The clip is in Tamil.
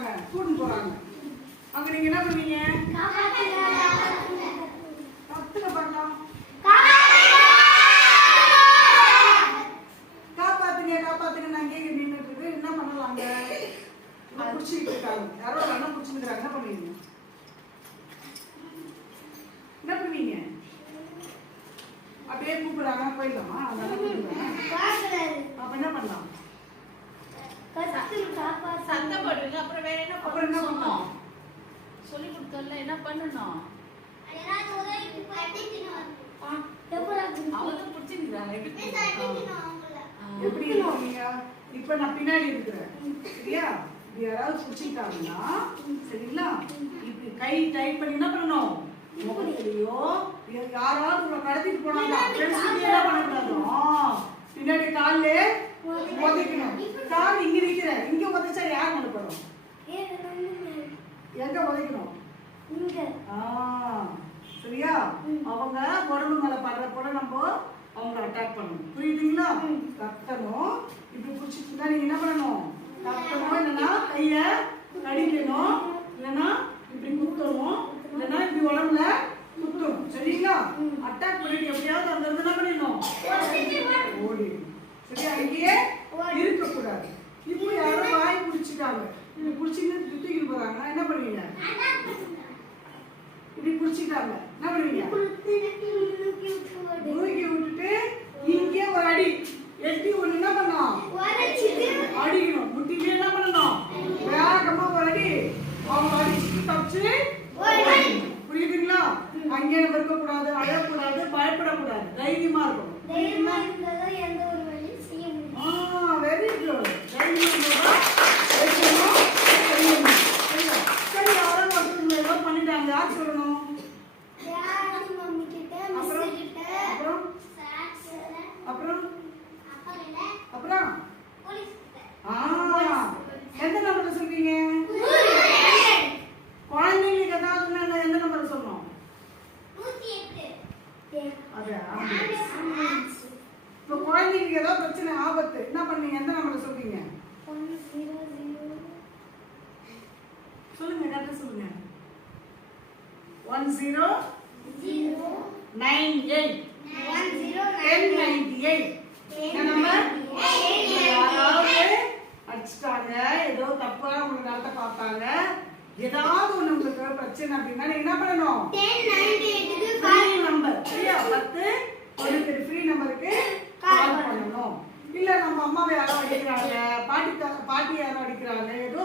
போறாங்க, கூட்டிட்டு போறாங்க. அங்க நீங்க என்ன பண்ணுவீங்க? கத்துக்க பார்க்கலாம். காப்பாத்துங்க காப்பாத்துங்க நான் கேட்க நின்றுட்டு இருக்கு. என்ன பண்ணலாங்க? குடிச்சிட்டு இருக்காங்க, யாரோ அண்ணன் குடிச்சுக்கிறாங்க. என்ன பண்ணுவீங்க? என்ன பண்ணுவீங்க? அப்படியே கூப்பிடுறாங்க, போயிடலாமா? அப்ப என்ன பண்ணலாம்? சத்தம் போடுவீங்க. அப்புறம் வேற என்ன? அப்புறம் என்ன பண்ணலாம்? சொல்லி கொடுத்தோம்ல, என்ன பண்ணணும்? அவங்களும் பிடிச்சிருக்கிறாங்க. எப்படி இருக்கீங்க? இப்ப நான் பின்னாடி இருக்கிறேன், சரியா? இப்படி யாராவது பிடிச்சிட்டாங்கன்னா, சரிங்களா? இப்படி கை டைட் பண்ணி என்ன பண்ணணும்? முகத்திலையோ யாராவது உங்களை கடத்திட்டு போனாங்க என்ன பண்ணக்கூடாது. பின்னாடி கால்ல உதைக்கணும். கால் இங்க நிக்கிற, இங்க உதைச்சா யார் நடப்படும்? எங்க உதைக்கணும்? சரியா? அவங்க உடம்பு மேல படுற கூட நம்ம அவங்களை அட்டாக் பண்ணணும். புரியுதுங்களா? கத்தணும். இப்படி பிடிச்சிட்டு நீங்க என்ன பண்ணணும்? கத்தணும், இல்லைன்னா கைய கடிக்கணும், இல்லைன்னா இப்படி குத்தணும், இல்லைன்னா இப்படி உடம்புல குத்தணும். சரிங்களா? அட்டாக் பண்ணிட்டு எப்படியாவது அந்த இடத்துல என்ன பண்ணிடணும்? ஓடிடும். சரியா? அங்கேயே இருக்கக்கூடாது. இப்போ யாரோ வாய் பிடிச்சிட்டாங்க, இப்படி பிடிச்சிட்டு தூக்கிட்டு போறாங்க. என்ன பண்ணுவீங்க? இப்படி பிடிச்சிட்டாங்க, என்ன பண்ணுவீங்க? தூக்கி விட்டுட்டு இங்கே ஒரு அடி எட்டி ஒண்ணு என்ன பண்ணணும்? அடிக்கணும். முட்டிலே என்ன பண்ணணும்? வேகமா ஒரு அடி அவங்க அடிச்சுட்டு தப்பிச்சு. புரியுதுங்களா? அங்கே இருக்கக்கூடாது, அழக்கூடாது, பயப்படக்கூடாது, தைரியமா இருக்கணும். Very good. தைரியமா சரி, யாரும் ஒருத்தர் ஏதோ பண்ணிட்டாங்க, யார் சொல்லணும்? அப்புறம் அப்புறம் எந்த நம்பர் சொல்வீங்க? குழந்தைங்களுக்கு ஏதாவது எந்த நம்பர் சொல்லணும்? இப்போ குழந்தைங்களுக்கு ஏதாவது பிரச்சனை, ஆபத்து, என்ன பண்ணீங்க? எந்த நம்பர் சொல்வீங்க? சொல்லுங்க, கரெக்டா சொல்லுங்க. 1098 1098 அடிச்சிட்டாங்க, ஏதோ தப்பா உங்களுக்கு நடத்த பார்த்தாங்க, ஏதாவது ஒண்ணு உங்களுக்கு பிரச்சனை அப்படின்னா என்ன பண்ணணும்? 1098 நம்பர், சரியா? 10 ஃப்ரீ நம்பருக்கு கால் பண்ணணும். இல்ல நம்ம அம்மாவை யாரோ அடிக்கிறாங்க, பாட்டி யாரோ அடிக்கிறாங்க, ஏதோ